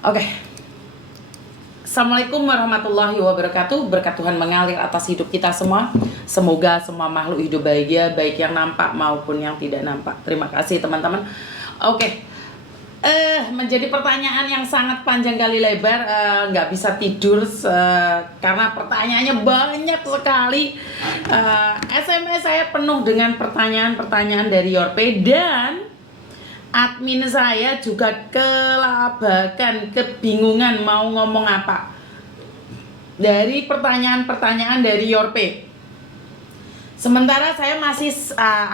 Oke. Assalamualaikum warahmatullahi wabarakatuh. Berkat Tuhan mengalir atas hidup kita semua. Semoga semua makhluk hidup bahagia, baik yang nampak maupun yang tidak nampak. Terima kasih teman-teman. Oke. Menjadi pertanyaan yang sangat panjang kali lebar, nggak bisa tidur karena pertanyaannya banyak sekali. SMS saya penuh dengan pertanyaan-pertanyaan dari Yorpe, dan admin saya juga kelabakan, kebingungan mau ngomong apa dari pertanyaan-pertanyaan dari Yorpe. Sementara saya masih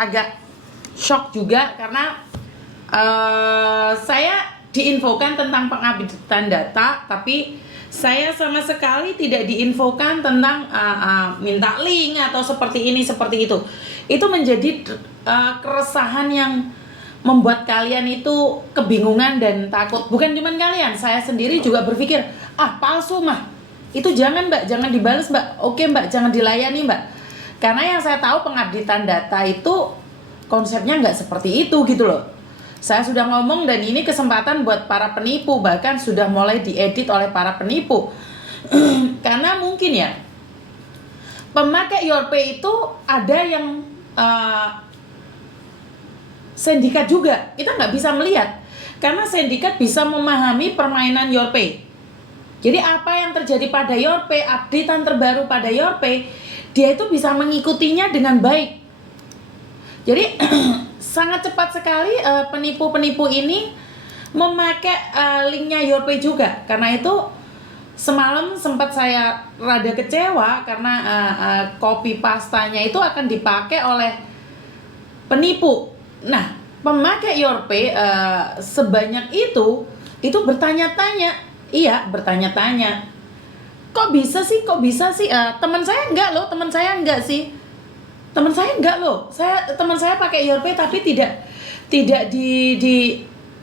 agak shock juga karena saya diinfokan tentang pengupdatean data, tapi saya sama sekali tidak diinfokan tentang minta link atau seperti ini seperti itu. Itu menjadi keresahan yang membuat kalian itu kebingungan dan takut. Bukan cuma kalian, saya sendiri juga berpikir, palsu mah. Itu jangan mbak, jangan dibales mbak. Oke mbak, jangan dilayani mbak. Karena yang saya tahu pengupdatean data itu konsepnya nggak seperti itu gitu loh. Saya sudah ngomong, dan ini kesempatan buat para penipu, bahkan sudah mulai diedit oleh para penipu. Karena mungkin ya, pemakai Yorpe itu ada yang sindikat juga. Kita nggak bisa melihat karena sindikat bisa memahami permainan Yorpe. Jadi apa yang terjadi pada Yorpe, updatean terbaru pada Yorpe, dia itu bisa mengikutinya dengan baik. Jadi sangat cepat sekali penipu-penipu ini memakai linknya Yorpe juga. Karena itu semalam sempat saya rada kecewa karena copy pastanya itu akan dipakai oleh penipu. Nah, pemakai Yorpe sebanyak itu bertanya-tanya. Iya, bertanya-tanya. Kok bisa sih? Teman saya enggak loh, teman saya enggak sih. Teman saya enggak loh. Teman saya pakai Yorpe tapi tidak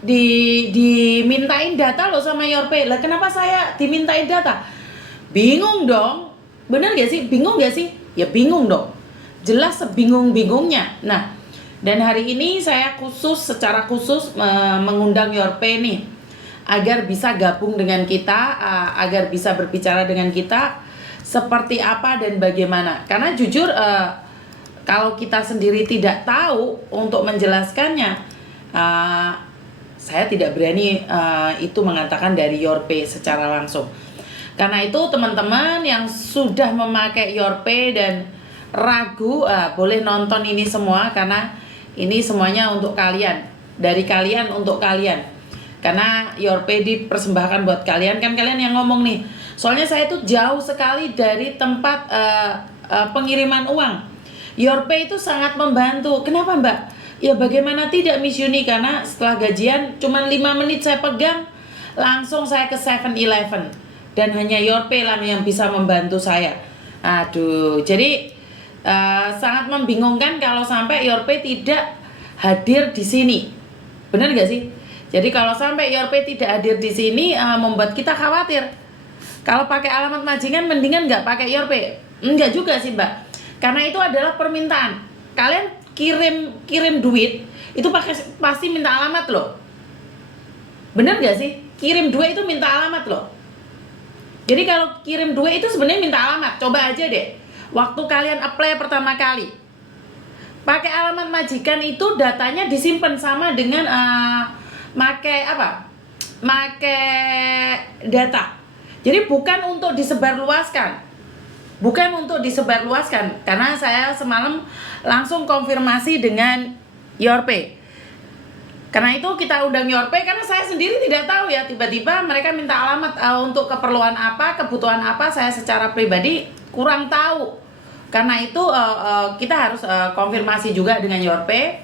dimintain data loh sama Yorpe. Lah kenapa saya dimintain data? Bingung dong. Bener gak sih? Bingung gak sih? Ya bingung dong. Jelas sebingung-bingungnya. Nah, dan hari ini saya secara khusus mengundang Yorpe nih, agar bisa gabung dengan kita, agar bisa berbicara dengan kita seperti apa dan bagaimana. Karena jujur kalau kita sendiri tidak tahu untuk menjelaskannya, saya tidak berani itu mengatakan dari Yorpe secara langsung. Karena itu teman-teman yang sudah memakai Yorpe dan ragu, boleh nonton ini semua, karena ini semuanya untuk kalian, dari kalian untuk kalian. Karena Yorpe dipersembahkan buat kalian, kan kalian yang ngomong nih. Soalnya saya tuh jauh sekali dari tempat pengiriman uang. Yorpe itu sangat membantu. Kenapa mbak? Ya bagaimana tidak Miss Yuni, karena setelah gajian cuma 5 menit saya pegang, langsung saya ke 7-Eleven. Dan hanya Yorpe lah yang bisa membantu saya. Aduh, jadi sangat membingungkan kalau sampai Yorpe tidak hadir di sini. Benar gak sih? Jadi kalau sampai Yorpe tidak hadir di sini membuat kita khawatir. Kalau pakai alamat Majingan mendingan nggak pakai Yorpe. Enggak juga sih mbak. Karena itu adalah permintaan. Kalian kirim duit itu pasti minta alamat loh. Benar gak sih? Kirim duit itu minta alamat loh. Jadi kalau kirim duit itu sebenarnya minta alamat. Coba aja deh. Waktu kalian apply pertama kali, pakai alamat majikan itu datanya disimpan sama dengan make data. Jadi bukan untuk disebarluaskan. Karena saya semalam langsung konfirmasi dengan Yorpe. Karena itu kita undang Yorpe, karena saya sendiri tidak tahu ya, tiba-tiba mereka minta alamat untuk keperluan apa, kebutuhan apa, saya secara pribadi kurang tahu. Karena itu kita harus konfirmasi juga dengan Yorpe,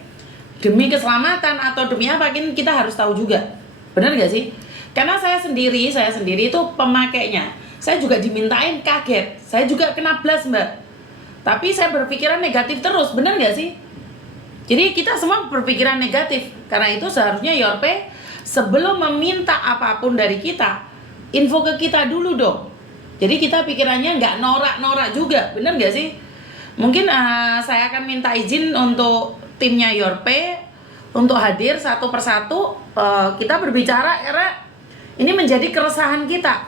demi keselamatan atau demi apa, kita harus tahu juga. Benar gak sih? Karena saya sendiri itu pemakainya. Saya juga dimintain, kaget. Saya juga kena blast mbak. Tapi saya berpikiran negatif terus, benar gak sih? Jadi kita semua berpikiran negatif. Karena itu seharusnya Yorpe sebelum meminta apapun dari kita, info ke kita dulu dong. Jadi kita pikirannya nggak norak-norak juga, bener nggak sih? Mungkin saya akan minta izin untuk timnya Yorpe untuk hadir satu persatu, kita berbicara, karena Ini menjadi keresahan kita.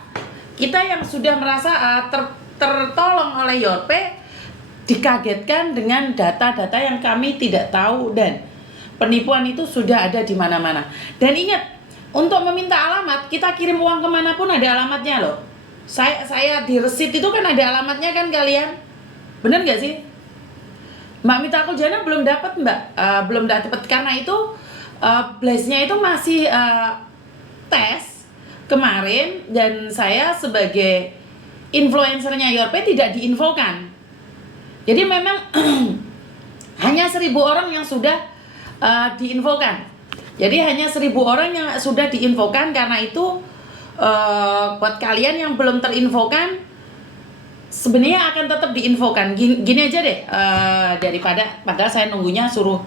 Kita yang sudah merasa tertolong oleh Yorpe, dikagetkan dengan data-data yang kami tidak tahu, dan penipuan itu sudah ada di mana-mana. Dan ingat, untuk meminta alamat, kita kirim uang kemanapun ada alamatnya loh. Saya di resit itu kan ada alamatnya kan kalian? Bener gak sih? Mbak Mita Kujana belum dapat Mbak, belum dapat karena itu blast-nya itu masih tes kemarin, dan saya sebagai influencernya Yorpe tidak diinfokan. Jadi memang hanya 1.000 orang yang sudah diinfokan. Jadi hanya 1.000 orang yang sudah diinfokan. Karena itu buat kalian yang belum terinfokan, sebenarnya akan tetap diinfokan. Gini aja deh, daripada padahal saya nunggunya suruh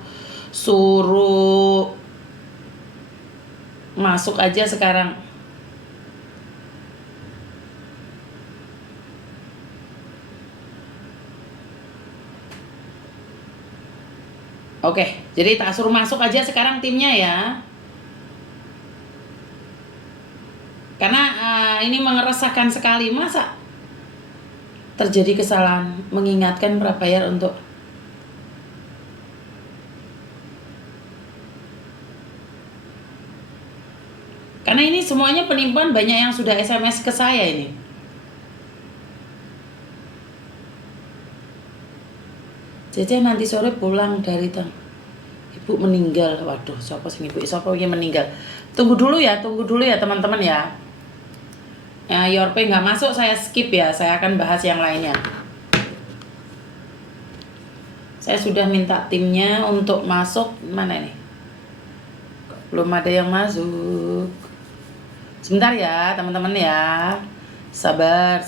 masuk aja sekarang. Oke, jadi tak suruh masuk aja sekarang timnya ya. Karena ini mengeresahkan sekali, masa terjadi kesalahan mengingatkan prabayar untuk karena ini semuanya penipuan, banyak yang sudah SMS ke saya ini. Cece nanti sore pulang dari ibu meninggal. Waduh, siapa sih ibu? Siapa yang meninggal? Tunggu dulu ya teman-teman ya. Ya, Yorpe nggak masuk, saya skip ya. Saya akan bahas yang lainnya. Saya sudah minta timnya untuk masuk. Mana ini? Belum ada yang masuk. Sebentar ya teman-teman ya. Sabar.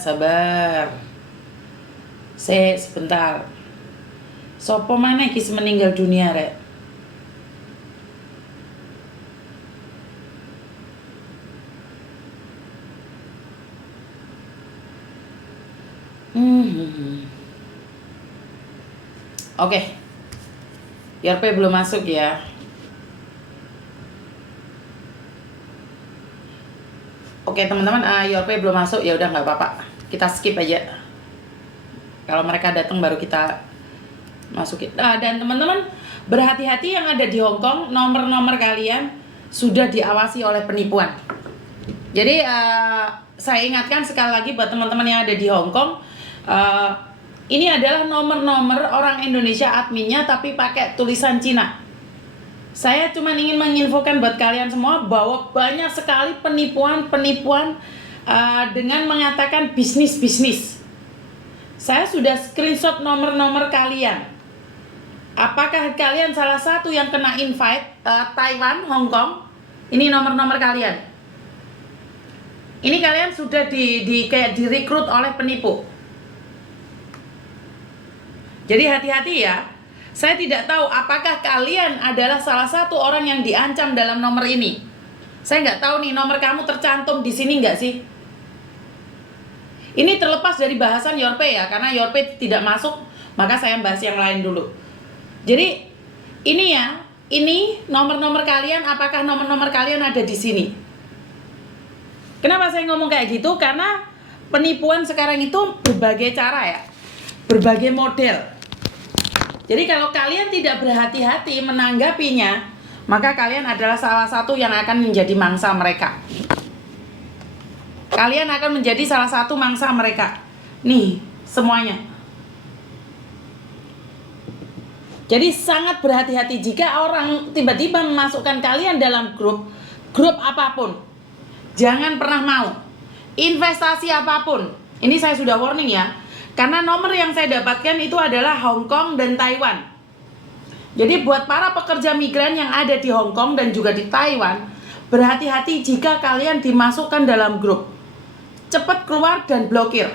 Sebentar. Sopo mana kis meninggal dunia rek? Oke. Yorpe belum masuk ya. Oke teman-teman, Yorpe belum masuk, ya udah nggak apa-apa. Kita skip aja. Kalau mereka datang baru kita masukin. Dan teman-teman berhati-hati yang ada di Hong Kong, nomor-nomor kalian sudah diawasi oleh penipuan. Jadi saya ingatkan sekali lagi buat teman-teman yang ada di Hong Kong, ini adalah nomor-nomor orang Indonesia adminnya tapi pakai tulisan Cina. Saya cuma ingin menginfokan buat kalian semua bahwa banyak sekali penipuan dengan mengatakan bisnis. Saya sudah screenshot nomor-nomor kalian. Apakah kalian salah satu yang kena invite Taiwan, Hong Kong? Ini nomor-nomor kalian. Ini kalian sudah kayak direkrut oleh penipu. Jadi hati-hati ya. Saya tidak tahu apakah kalian adalah salah satu orang yang diancam dalam nomor ini. Saya nggak tahu nih, nomor kamu tercantum di sini nggak sih? Ini terlepas dari bahasan Yorpe ya, karena Yorpe tidak masuk, maka saya bahas yang lain dulu. Jadi ini nomor-nomor kalian, apakah nomor-nomor kalian ada di sini? Kenapa saya ngomong kayak gitu? Karena penipuan sekarang itu berbagai cara ya, berbagai model. Jadi kalau kalian tidak berhati-hati menanggapinya, maka kalian adalah salah satu yang akan menjadi mangsa mereka. Kalian akan menjadi salah satu mangsa mereka. Nih, semuanya. Jadi sangat berhati-hati jika orang tiba-tiba memasukkan kalian dalam grup apapun. Jangan pernah mau. Investasi apapun. Ini saya sudah warning ya. Karena nomor yang saya dapatkan itu adalah Hong Kong dan Taiwan. Jadi buat para pekerja migran yang ada di Hong Kong dan juga di Taiwan, berhati-hati jika kalian dimasukkan dalam grup. Cepat keluar dan blokir.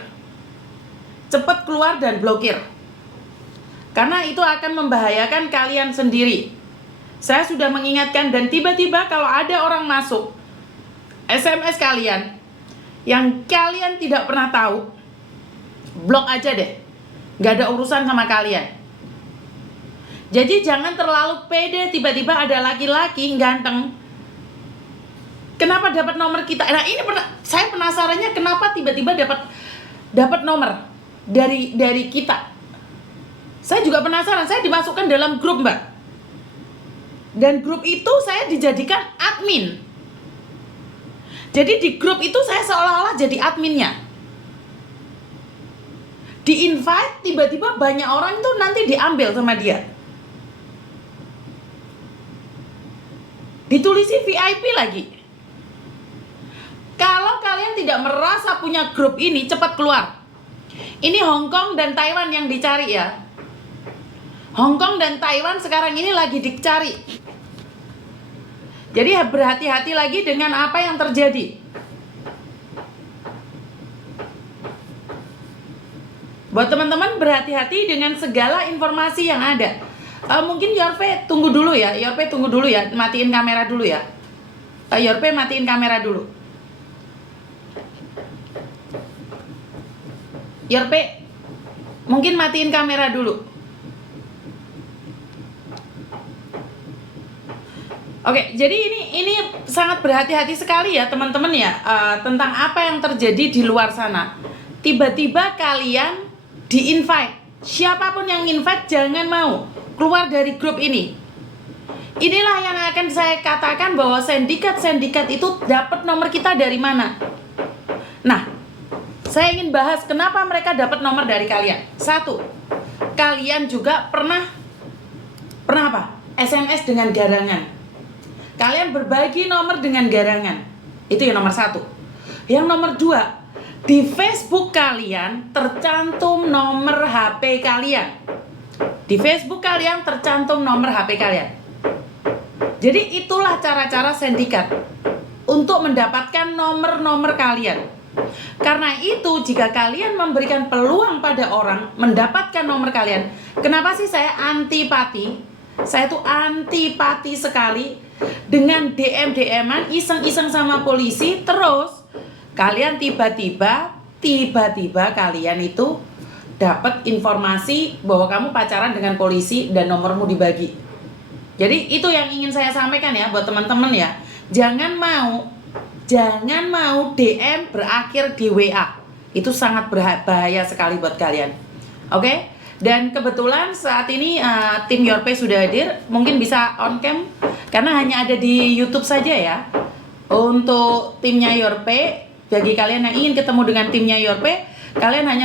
Cepat keluar dan blokir. Karena itu akan membahayakan kalian sendiri. Saya sudah mengingatkan, dan tiba-tiba kalau ada orang masuk SMS kalian yang kalian tidak pernah tahu, blok aja deh. Gak ada urusan sama kalian. Jadi jangan terlalu pede tiba-tiba ada laki-laki ganteng Kenapa dapat nomor kita? Nah, ini saya penasarannya kenapa tiba-tiba dapat nomor dari kita. Saya juga penasaran, saya dimasukkan dalam grup, Mbak. Dan grup itu saya dijadikan admin. Jadi di grup itu saya seolah-olah jadi adminnya. Di invite, tiba-tiba banyak orang itu nanti diambil sama dia. Ditulisi VIP lagi. Kalau kalian tidak merasa punya grup ini, cepat keluar. Ini Hong Kong dan Taiwan yang dicari ya. Hong Kong dan Taiwan sekarang ini lagi dicari. Jadi berhati-hati lagi dengan apa yang terjadi. Buat teman-teman, berhati-hati dengan segala informasi yang ada. Mungkin Yorpe tunggu dulu ya. Yorpe tunggu dulu ya. Matiin kamera dulu ya. Yorpe matiin kamera dulu. Yorpe mungkin matiin kamera dulu. Oke, jadi ini sangat berhati-hati sekali ya teman-teman ya, tentang apa yang terjadi di luar sana. Tiba-tiba kalian di-invite. Siapapun yang invite jangan mau keluar dari grup ini. Inilah yang akan saya katakan bahwa sindikat itu dapat nomor kita dari mana. Nah, saya ingin bahas kenapa mereka dapat nomor dari kalian. Satu, kalian juga pernah apa? SMS dengan garangan. Kalian berbagi nomor dengan garangan. Itu yang nomor satu. Yang nomor dua, di Facebook kalian tercantum nomor HP kalian. Di Facebook kalian tercantum nomor HP kalian. Jadi itulah cara-cara sindikat untuk mendapatkan nomor-nomor kalian. Karena itu jika kalian memberikan peluang pada orang mendapatkan nomor kalian, kenapa sih saya antipati? Saya tuh antipati sekali dengan DM-an iseng-iseng sama polisi, terus kalian tiba-tiba kalian itu dapat informasi bahwa kamu pacaran dengan polisi dan nomormu dibagi. Jadi itu yang ingin saya sampaikan ya buat teman-teman ya. Jangan mau DM berakhir di WA. Itu sangat berbahaya sekali buat kalian. Oke? Dan kebetulan saat ini tim Yorpe sudah hadir. Mungkin bisa on cam karena hanya ada di YouTube saja ya. Untuk timnya Yorpe, bagi kalian yang ingin ketemu dengan timnya Yorpe, kalian hanya